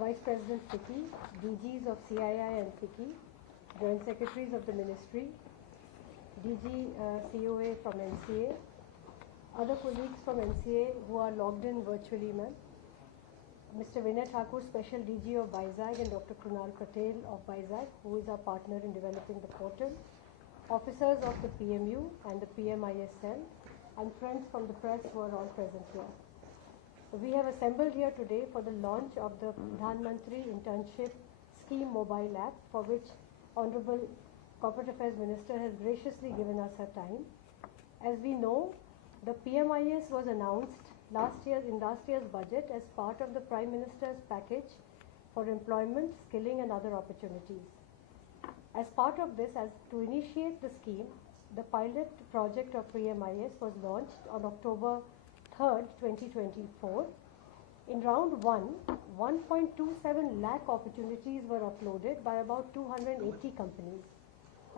Vice President FICCI, DGs of CII and FICCI, Joint Secretaries of the Ministry, DG COA from NCA, other colleagues from NCA who are logged in virtually, ma'am, Mr. Vinay Thakur, Special DG of Vizag, and Dr. Kunal Patel of Vizag, who is our partner in developing the portal, officers of the PMU and the PMISL, and friends from the press who are all present here. We have assembled here today for the launch of the Pradhan Mantri Internship Scheme mobile app, for which Honorable Corporate Affairs Minister has graciously given us her time. As we know, the PMIS was announced in last year's budget as part of the Prime Minister's package for employment, skilling and other opportunities. As part of this, as to initiate the scheme, the pilot project of PMIS was launched on October 3rd, 2024. In round 1, 1.27 lakh opportunities were uploaded by about 280 companies,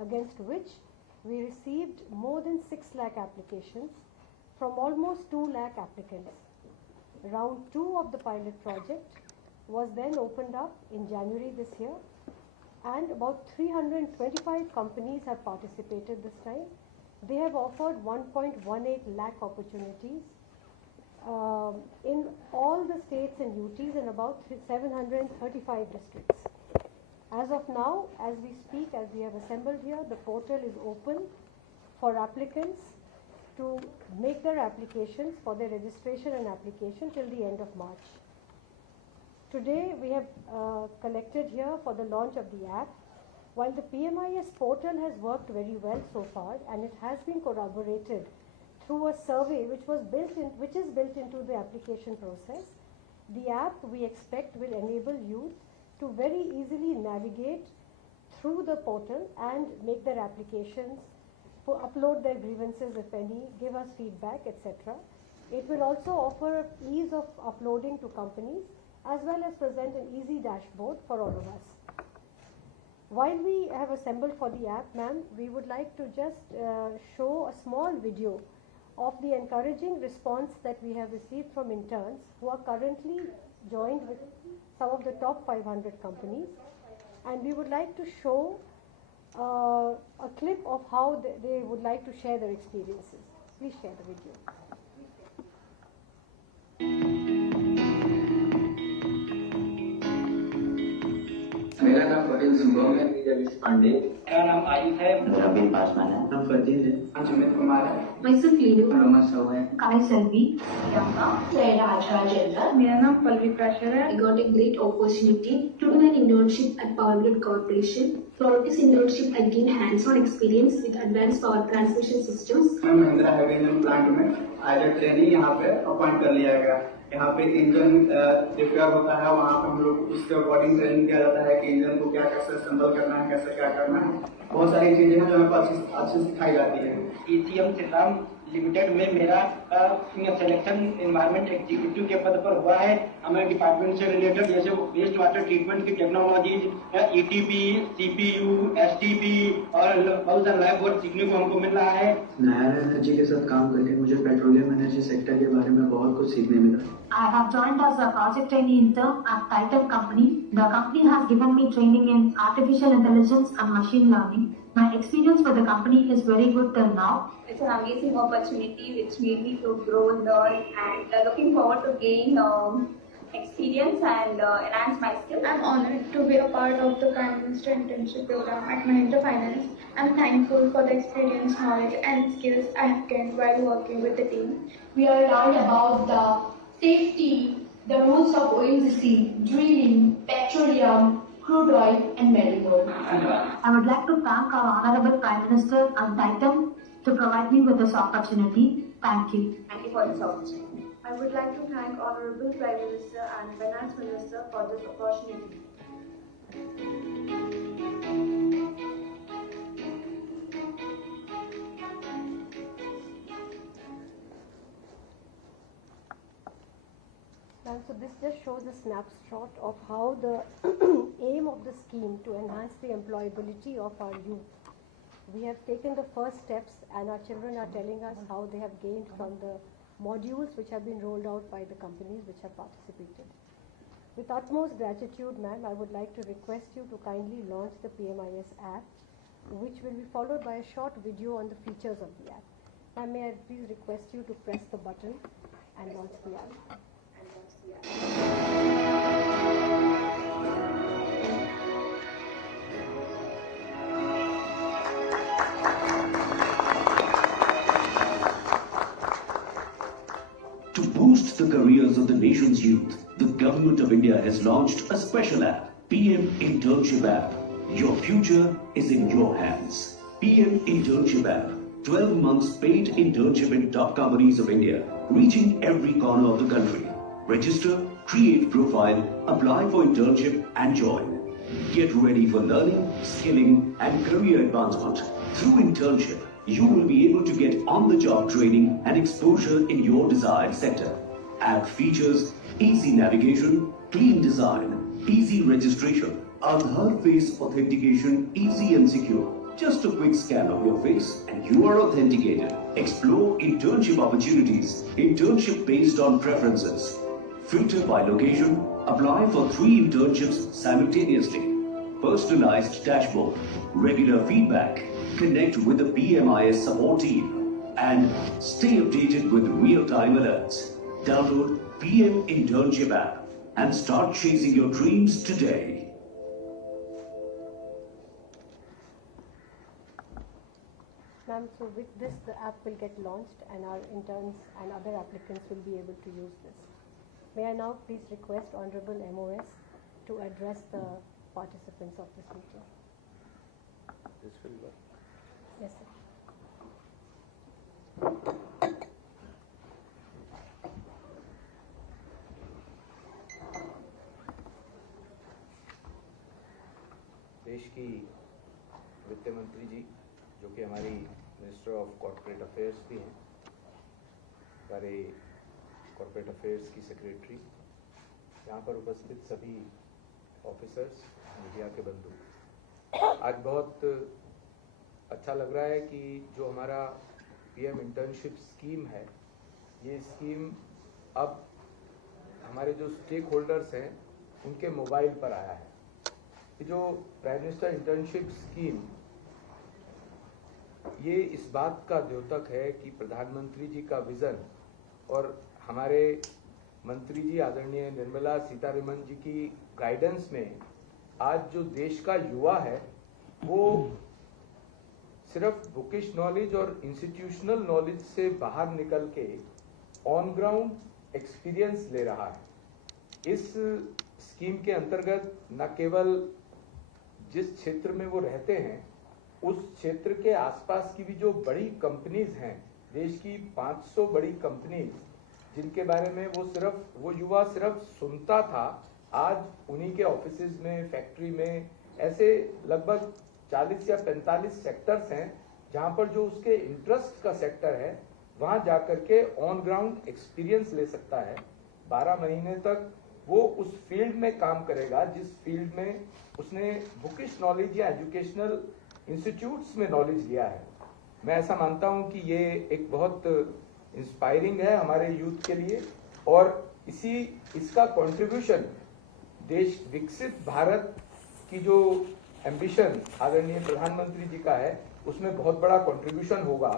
against which we received more than 6 lakh applications from almost 2 lakh applicants. Round 2 of the pilot project was then opened up in January this year, and about 325 companies have participated this time. They have offered 1.18 lakh opportunities in all the states and UTs in about 735 districts. As of now, as we speak, as we have assembled here, the portal is open for applicants to make their applications for their registration and application till the end of March. Today we have collected here for the launch of the app. While the PMIS portal has worked very well so far, and it has been corroborated through a survey which is built into the application process, the app we expect will enable youth to very easily navigate through the portal and make their applications, upload their grievances if any, give us feedback, etc. It will also offer ease of uploading to companies, as well as present an easy dashboard for all of us. While we have assembled for the app, ma'am, we would like to just show a small video of the encouraging response that we have received from interns who are currently joined with some of the top 500 companies, and we would like to show a clip of how they would like to share their experiences. Please share the video. मेरा नाम पटेल सुगम है, मेरा wish Pandey. मेरा नाम आयुष है। मेरा भी पासवान है। नाम फरदीन है। अमित कुमार है। myself Linu, रोमा साव है। Kai Selvi, Priyanka, Saira Acharya. मेरा नाम पल्लवी प्राशर है। I got a great opportunity to do an internship at Power Grid Corporation. Throughout this internship, I gained hands-on experience with advanced power transmission systems. मैं Mahindra heavy engine plant में as a trainee यहाँ पे appoint कर लिया गया। यहाँ पे engine repair होता है, वहाँ पे हम लोग उसके अकॉर्डिंग ट्रेनिंग किया जाता है कि इंजन को क्या कैसे असेंबल करना है, कैसे क्या करना है। बहुत सारी चीजें हैं जो हमें अच्छे सिखाई जाती है। ECM सिथराम लिमिटेड में मेरा सिलेक्शन एनवायरमेंट एग्जीक्यूटिव के पद पर हुआ है। हमें डिपार्टमेंट से रिलेटेड जैसे वेस्ट वाटर ट्रीटमेंट की टेक्नोलॉजीज, ETP, CPU, STP और बहुत सारा लैब वर्क सीखने को हमको मिल रहा है। नया एनर्जी के साथ काम करके मुझे पेट्रोलियम एनर्जी सेक्टर के बारे में बहुत कुछ सीखने मिला। I have joined as a project trainee intern at Titan Company. The company has given me training in artificial intelligence and machine learning. My experience with the company is very good till now. It's an amazing opportunity which made me to grow, learn, and looking forward to gain experience and enhance my skills. I'm honored to be a part of the Prime Minister Internship program at Mahindra Finance. I'm thankful for the experience, knowledge, and skills I have gained while working with the team. We are learned about the safety, the rules of ONGC, drilling, petroleum, crude oil, and marigold. I would like to thank our Honorable Prime Minister and Titan to provide me with this opportunity. Thank you. Thank you for this opportunity. I would like to thank Honorable Prime Minister and Finance Minister for this opportunity. So this just shows a snapshot of how the aim of the scheme to enhance the employability of our youth. We have taken the first steps, and our children are telling us how they have gained from the modules which have been rolled out by the companies which have participated. With utmost gratitude, ma'am, I would like to request you to kindly launch the PMIS app, which will be followed by a short video on the features of the app. Ma'am, may I please request you to press the button and launch the app. To boost the careers of the nation's youth, the Government of India has launched a special app, PM Internship app. Your future is in your hands. PM Internship app. 12 months paid internship in top companies of India, reaching every corner of the country. Register, create profile, apply for internship and join. Get ready for learning, skilling and career advancement. Through internship, you will be able to get on-the-job training and exposure in your desired sector. App features easy navigation, clean design, easy registration, Aadhaar face authentication, easy and secure. Just a quick scan of your face and you are authenticated. Explore internship opportunities, internship based on preferences. Filter by location, apply for 3 internships simultaneously. Personalized dashboard, regular feedback, connect with the PMIS support team, and stay updated with real-time alerts. Download PM Internship app and start chasing your dreams today. Ma'am, so with this, the app will get launched and our interns and other applicants will be able to use this. May I now please request Honorable MOS to address the participants of this meeting. This will work. Yes, sir. देश की वित्त मंत्री जी, जो कि हमारी minister of corporate affairs भी हैं, हमारे कॉर्पोरेट अफेयर्स की सेक्रेटरी, यहाँ पर उपस्थित सभी ऑफिसर्स, मीडिया के बंधु, आज बहुत अच्छा लग रहा है कि जो हमारा पीएम इंटर्नशिप स्कीम है, ये स्कीम अब हमारे जो स्टेक होल्डर्स हैं उनके मोबाइल पर आया है। ये जो प्राइम मिनिस्टर इंटर्नशिप स्कीम, ये इस बात का द्योतक है कि प्रधानमंत्री जी का विजन और हमारे मंत्री जी आदरणीय निर्मला सीतारमन जी की गाइडेंस में आज जो देश का युवा है वो सिर्फ बुकिश नॉलेज और इंस्टीट्यूशनल नॉलेज से बाहर निकल के ऑन ग्राउंड एक्सपीरियंस ले रहा है। इस स्कीम के अंतर्गत न केवल जिस क्षेत्र में वो रहते हैं उस क्षेत्र के आसपास की भी जो बड़ी कंपनीज हैं, देश की 500 बड़ी कंपनीज जिनके बारे में वो युवा सिर्फ सुनता था, आज उन्हीं के ऑफिसेज में, फैक्ट्री में ऐसे लगभग 40 या 45 सेक्टर्स हैं जहां पर जो उसके इंटरेस्ट का सेक्टर है वहां जाकर के ऑन ग्राउंड एक्सपीरियंस ले सकता है। 12 महीने तक वो उस फील्ड में काम करेगा जिस फील्ड में उसने बुकिश नॉलेज या एजुकेशनल इंस्टीट्यूट्स में नॉलेज लिया है। मैं ऐसा मानता हूं कि ये एक बहुत इंस्पायरिंग है हमारे यूथ के लिए और इसका कंट्रीब्यूशन देश विकसित भारत की जो एम्बिशन आदरणीय प्रधानमंत्री जी का है उसमें बहुत बड़ा कंट्रीब्यूशन होगा।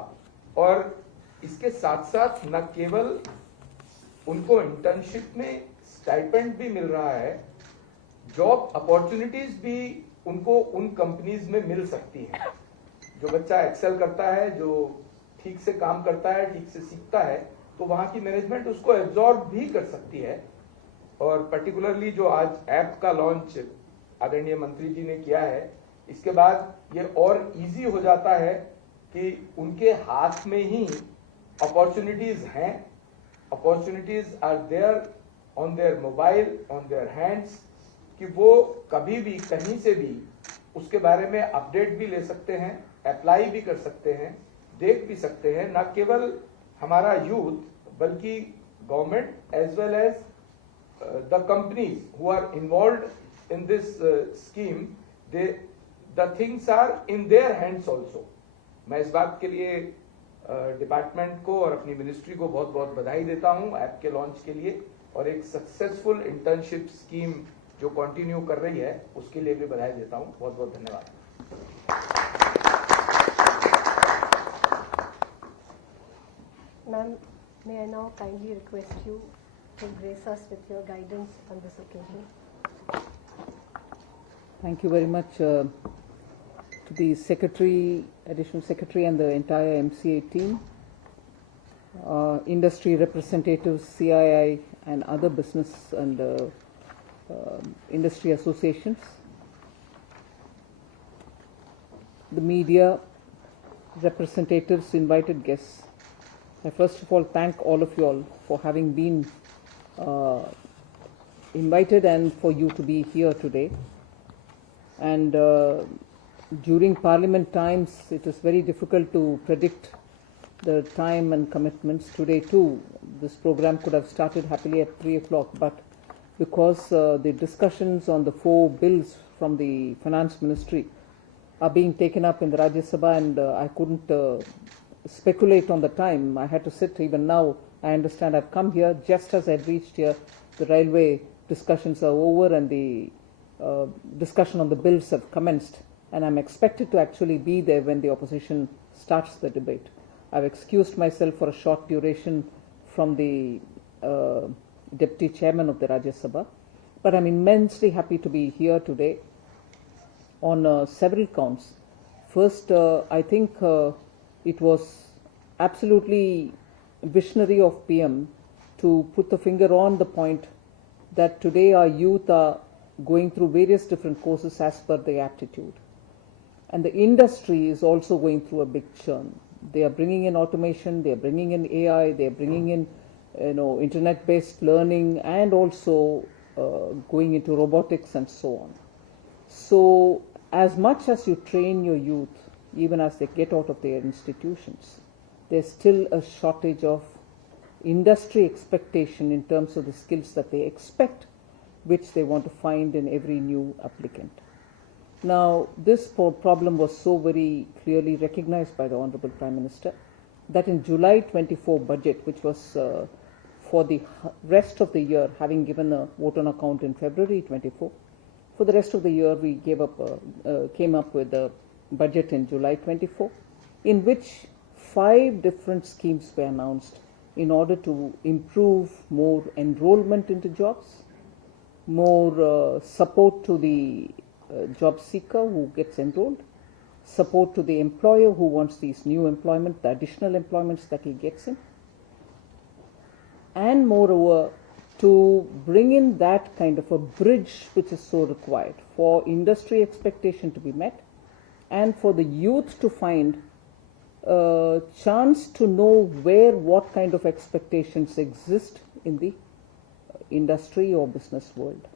और इसके साथ साथ न केवल उनको इंटर्नशिप में स्टाइपेंड भी मिल रहा है, जॉब अपॉर्चुनिटीज भी उनको उन कंपनीज में मिल सकती हैं। जो बच्चा एक्सेल करता है, जो ठीक से काम करता है, ठीक से सीखता है, तो वहां की मैनेजमेंट उसको एब्जॉर्ब भी कर सकती है। और पर्टिकुलरली जो आज ऐप का लॉन्च आदरणीय मंत्री जी ने किया है, इसके बाद ये और इजी हो जाता है कि उनके हाथ में ही अपॉर्चुनिटीज हैं, opportunities are there on their mobile, on their hands, कि वो कभी भी कहीं से भी उसके बारे में अपडेट भी ले सकते हैं, अप्लाई भी कर सकते हैं, देख भी सकते हैं। न केवल हमारा यूथ बल्कि government as well as the companies who are involved in this scheme, the things are in their hands also. मैं इस बात के लिए डिपार्टमेंट को और अपनी मिनिस्ट्री को बहुत बहुत बधाई देता हूं ऐप के लॉन्च के लिए। और एक सक्सेसफुल इंटर्नशिप स्कीम जो कंटिन्यू कर रही है उसके लिए भी बधाई देता हूं। बहुत बहुत धन्यवाद। Ma'am, may I now kindly request you to grace us with your guidance on this occasion. Thank you very much to the Secretary, Additional Secretary and the entire MCA team, industry representatives, CII and other business and industry associations, the media representatives, invited guests. I first of all thank all of you all for having been invited and for you to be here today. And during Parliament times, it is very difficult to predict the time and commitments. Today too, this program could have started happily at 3 o'clock, but because the discussions on the 4 bills from the Finance Ministry are being taken up in the Rajya Sabha, and I couldn't speculate on the time. I had to sit. Even now, I understand I've come here just as I've reached here. The railway discussions are over and the discussion on the bills have commenced, and I'm expected to actually be there when the opposition starts the debate. I've excused myself for a short duration from the Deputy Chairman of the Rajya Sabha, but I'm immensely happy to be here today on several counts. First, I think it was absolutely visionary of PM to put the finger on the point that today our youth are going through various different courses as per their aptitude. And the industry is also going through a big churn. They are bringing in automation, they are bringing in AI, they are bringing in internet-based learning, and also going into robotics and so on. So as much as you train your youth, even as they get out of their institutions, there's still a shortage of industry expectation in terms of the skills that they expect, which they want to find in every new applicant. Now, this problem was so very clearly recognized by the Honorable Prime Minister that in July 24 budget, which was for the rest of the year, having given a vote on account in February 24, for the rest of the year we came up with a budget in July 24, in which 5 different schemes were announced in order to improve more enrollment into jobs, more support to the job seeker who gets enrolled, support to the employer who wants these new employment, the additional employments that he gets in, and moreover to bring in that kind of a bridge which is so required for industry expectation to be met and for the youth to find a chance to know what kind of expectations exist in the industry or business world.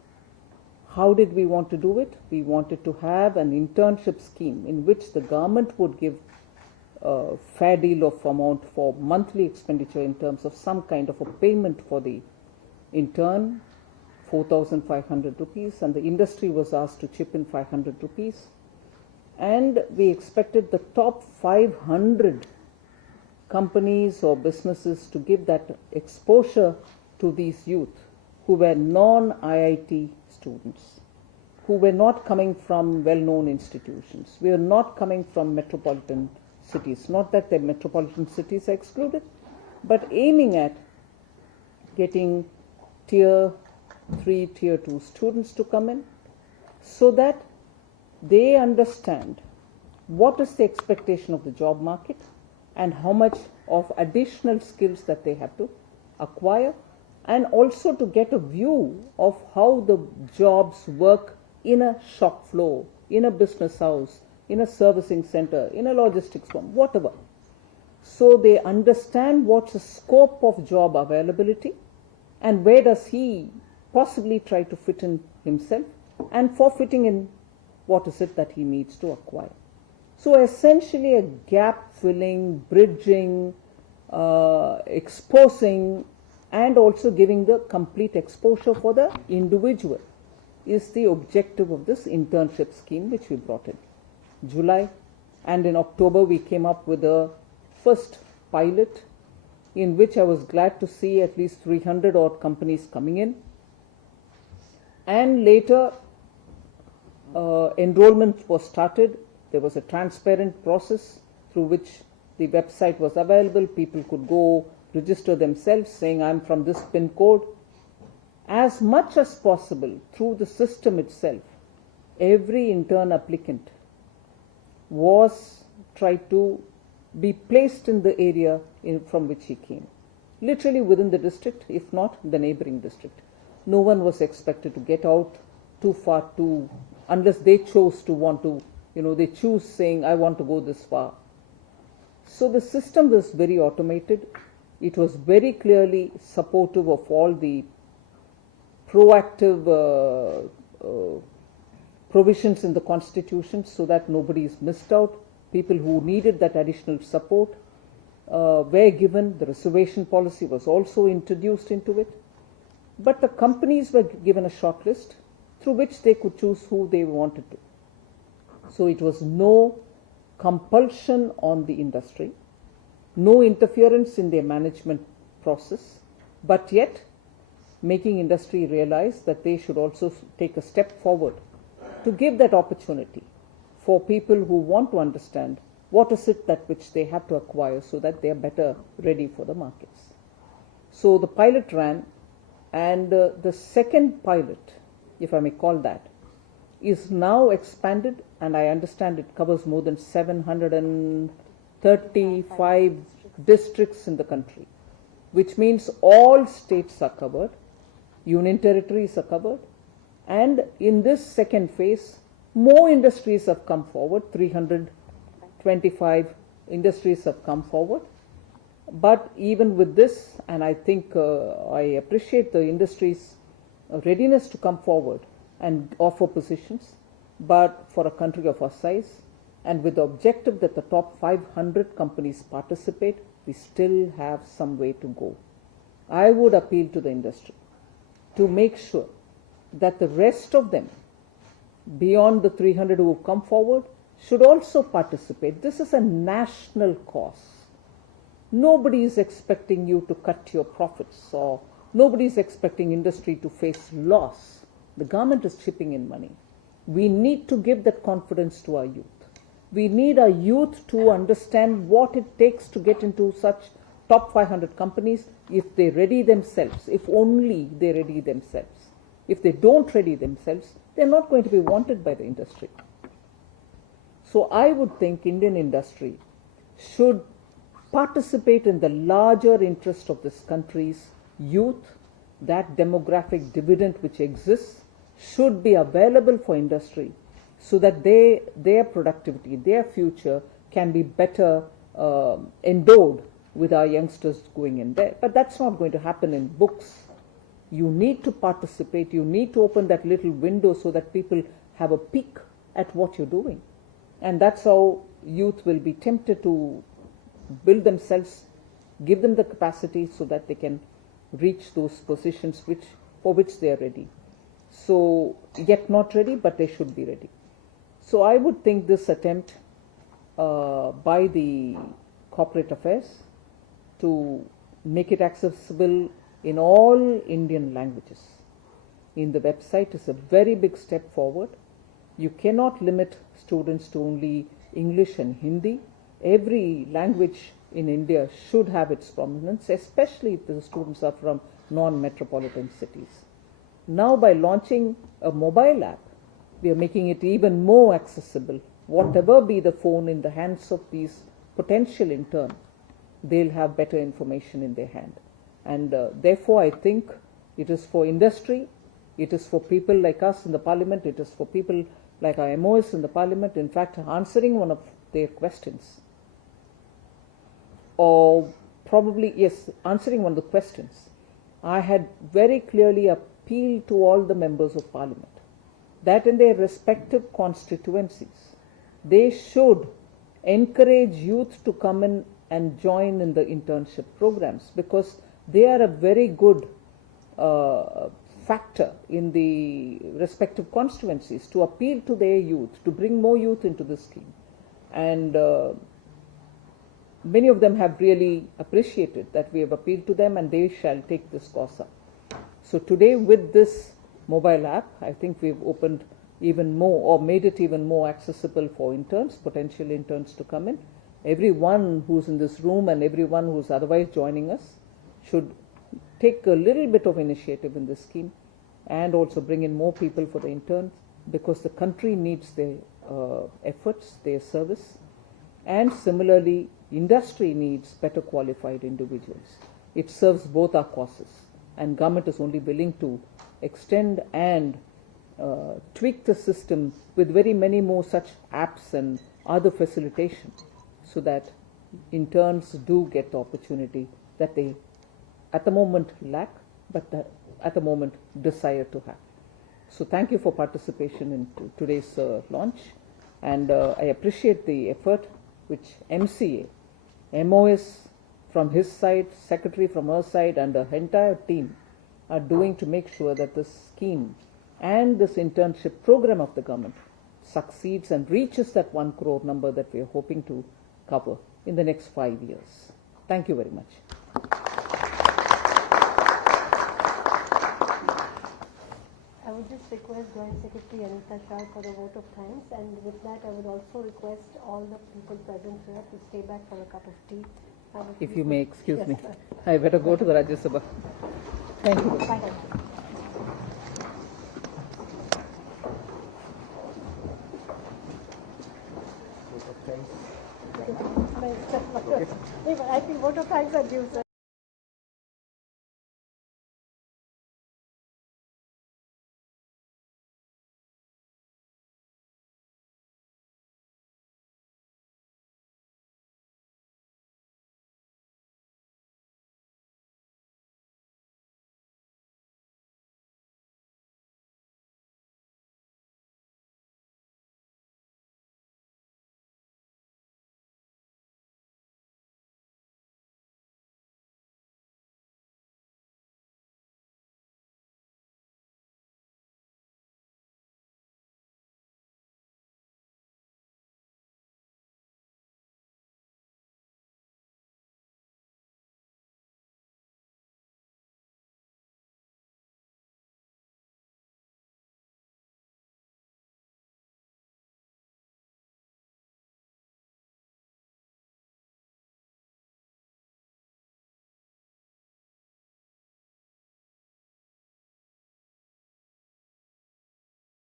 How did we want to do it? We wanted to have an internship scheme in which the government would give a fair deal of amount for monthly expenditure in terms of some kind of a payment for the intern, 4,500 rupees, and the industry was asked to chip in 500 rupees. And we expected the top 500 companies or businesses to give that exposure to these youth who were non-IIT students, who were not coming from well-known institutions. We are not coming from metropolitan cities. Not that the metropolitan cities are excluded, but aiming at getting tier 3, tier 2 students to come in so that they understand what is the expectation of the job market and how much of additional skills that they have to acquire, and also to get a view of how the jobs work in a shop floor, in a business house, in a servicing center, in a logistics firm, whatever. So they understand what's the scope of job availability and where does he possibly try to fit in himself, and for fitting in, what is it that he needs to acquire. So essentially a gap filling, bridging, exposing, and also giving the complete exposure for the individual is the objective of this internship scheme which we brought in July, and in October we came up with the first pilot in which I was glad to see at least 300 odd companies coming in. And later, enrollment was started. There was a transparent process through which the website was available. People could go register themselves saying, I'm from this PIN code. As much as possible through the system itself, every intern applicant was tried to be placed in the area from which he came. Literally within the district, if not the neighboring district. No one was expected to get out too far unless they chose to want to, they choose saying, I want to go this far. So the system was very automated. It was very clearly supportive of all the proactive provisions in the Constitution so that nobody is missed out. People who needed that additional support were given. The reservation policy was also introduced into it. But the companies were given a short list through which they could choose who they wanted to. So it was no compulsion on the industry, no interference in their management process, but yet making industry realize that they should also take a step forward to give that opportunity for people who want to understand what is it that which they have to acquire so that they are better ready for the markets. So the pilot ran, and the second pilot, if I may call that, is now expanded, and I understand it covers more than 735 districts in the country, which means all states are covered, union territories are covered, and in this second phase, more industries have come forward, 325 industries have come forward. But even with this, and I think I appreciate the industry's readiness to come forward and offer positions, but for a country of our size, and with the objective that the top 500 companies participate, we still have some way to go. I would appeal to the industry to make sure that the rest of them, beyond the 300 who have come forward, should also participate. This is a national cause. Nobody is expecting you to cut your profits, or nobody is expecting industry to face loss. The government is chipping in money. We need to give that confidence to our youth. We need our youth to understand what it takes to get into such top 500 companies if they ready themselves, if only they ready themselves. If they don't ready themselves, they're not going to be wanted by the industry. So I would think Indian industry should participate in the larger interest of this country's youth. That demographic dividend which exists should be available for industry so that their productivity, their future can be better endowed with our youngsters going in there. But that's not going to happen in books. You need to participate. You need to open that little window so that people have a peek at what you're doing. And that's how youth will be tempted to build themselves, give them the capacity so that they can reach those positions for which they are ready. So, yet not ready, but they should be ready. So I would think this attempt by the corporate affairs to make it accessible in all Indian languages in the website is a very big step forward. You cannot limit students to only English and Hindi. Every language in India should have its prominence, especially if the students are from non-metropolitan cities. Now by launching a mobile app, we are making it even more accessible. Whatever be the phone in the hands of these potential interns, they'll have better information in their hand. And therefore I think it is for industry, it is for people like us in the parliament, it is for people like our MOs in the parliament, in fact answering one of their questions. Or probably, yes, answering one of the questions. I had very clearly appealed to all the members of parliament that in their respective constituencies, they should encourage youth to come in and join in the internship programs, because they are a very good factor in the respective constituencies to appeal to their youth, to bring more youth into the scheme. And many of them have really appreciated that we have appealed to them, and they shall take this course up. So today, with this mobile app, I think we've opened even more, or made it even more accessible for interns, potential interns to come in. Everyone who's in this room and everyone who's otherwise joining us should take a little bit of initiative in this scheme, and also bring in more people for the interns, because the country needs their efforts, their service, and similarly industry needs better qualified individuals. It serves both our causes, and government is only willing to extend and tweak the system with very many more such apps and other facilitation, so that interns do get the opportunity that they at the moment lack, but at the moment desire to have. So thank you for participation in today's launch, and I appreciate the effort which MCA, MOS from his side, Secretary from her side, and the entire team are doing to make sure that this scheme and this internship program of the government succeeds and reaches that 1 crore number that we are hoping to cover in the next 5 years. Thank you very much. I would just request Joint Secretary Anita Shah for a vote of thanks, and with that I would also request all the people present here to stay back for a cup of tea. If you may excuse me, sir. I better go to the Rajya Sabha. Thank you. Thank you. I think vote of thanks are due, sir.